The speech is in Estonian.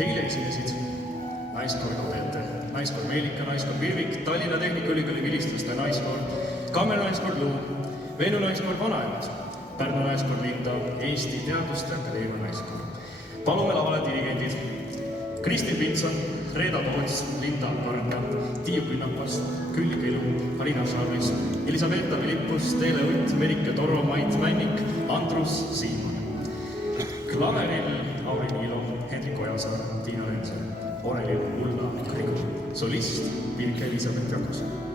Teile esinesid naiskoor Peeter, naiskoor Meelika, naiskoor Virvik, Tallinna Tehnikaülikooli vilistlaste naiskoor, kammernaiskoor Luu, Veenu naiskoor Vanaemad, Pärnu naiskoor Linda, Eesti Teaduste Akadeemia naiskoor. Palume lavale dirigendid Kristin Pitson, Reeda Toots, Linda Karna, Tiiu Künnapas, Külli Kelu, Marina Šarvis, Elisabetta Filippus, Teele Utt, Merike Torro, Mait Männik, Andrus Siimann. Klaveril Lauri Niilo, Hendrik Ojasaar, Tiina Lensen, Oreli Ulla Krigu, solist Virke Elisabeth Jakosa.